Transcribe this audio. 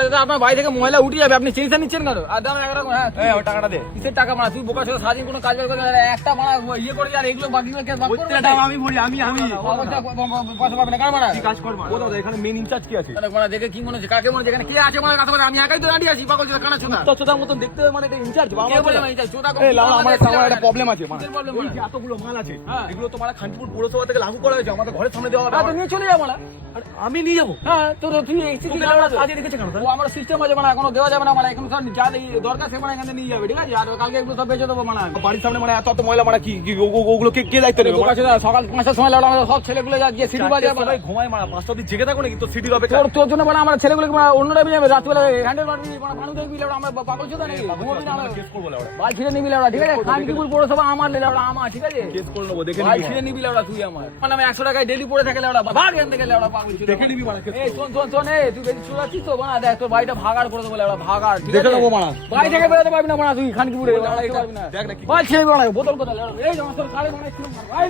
আরে দাদা আপনার বাড়ি থেকে ময়লা উঠে যাবে, আপনি টেনশন নিচ্ছেন কেন? আর দাম 11 হ্যাঁ ওই টাকাটা দে। কিসের টাকা মারা? তুই বোকার সাথে সারাদিন কোনো কাজ বাজ করে একটা মারা ইয়ে করে আর এগুলো বাকি কেস বাকি প্রত্যেকটা টাকা আমি ভরি, আমি পয়সা পাবে না কার মারা? কি কাজ কর মারা। ও দাদা এখানে মেইন ইনচার্জ কি আছে? আরে মারা দেখে কি মনে হচ্ছে, কাকে মনে হচ্ছে, এখানে কে আছে মারা? কথা বলে আমি একাই তো দাঁড়িয়ে আছি, পাগল চোদা কানা চোদা। তোর মতন দেখতে হবে মানে এটা ইনচার্জ বাবা। কে বলে আমি চাই চোদা? এই লাউড়া আমার একটা প্রবলেম আছে মানে। কিসের problem এই মানে? যে এতগুলো মাল আছে হ্যাঁ। এগুলো তো মানে খানপুর পৌরসভা থেকে লাগু করা হয়েছে, আমাদের ঘরের সামনে দেওয়া হবে। তো নিয়ে চলে যাবো না? আর আমি নিয়ে যাবো? হ্যাঁ তো তুই এসেছিস তোকে আমরা লাউড়া কাজে রেখেছে কেন? ও আমার সিস্টেম আছে মানে এখনো দেওয়া যাবে না মানে, এখন সব যা দরকার সে মানে এখানে নিয়ে যাবে, ঠিক আছে? আর কালকে এগুলো সব বেঁচে দেবো মানে। বাড়ির সামনে মানে এত ময়লা মানে কি ওগুলো কে দায়িত্ব নেবে? বোকা চোদা সকাল 5টার সময় লাউড়া আমাদের সব ছেলেগুলো যা গিয়ে সিটি বাজে সবাই ঘুমায় মারা, 5টা অবধি জেগে থাকো নাকি? তো সিটির অপেক্ষা তোর জন্য মানে আমার ছেলেগুলোকে মানে অন্যরা যাবে রাত্রিবেলা হ্যান্ডেল মারবি মানে পানু দেখবি লাউড়া, আমরা পাগল চোদা নাকি? ঘুমাবি না আমরা? কেস করবো লাউড়া, বাল ছিঁড়ে নিবি লাউড়া, ঠিক আছে? খানকিপুর পৌরসভা আমার লাউড়া আমার, ঠিক আছে? কেস করে নেবো, দেখে বাল নিবি ছিঁড়ে নিবি লাউড়া তুই আমার। মানে আমি 100 টাকায় ডেলি পড়ে থাকে লাউড়া, ভাগ এখান থেকে লাউড়া পাগল চোদা। দেখে নিবি মানে কেস এই শোন এই তুই বেশি চুরাচ্ছিস তো বানা, দেখ তোর বাড়িটা ভাগাড় করে দেবো লাউড়া, ভাগাড়, ঠিক দেখে আছে? নেবো মানা। বাড়ি থেকে বেরোতে পারবি না বানা তুই খানকিপুরে লাউড়া, পারবি না। দেখ না কি বাল ছিঁড়ে বানা বোতল কোথায় লাউড়া? এই যে আমার সাথে কালে বানাইছিলাম ভাই।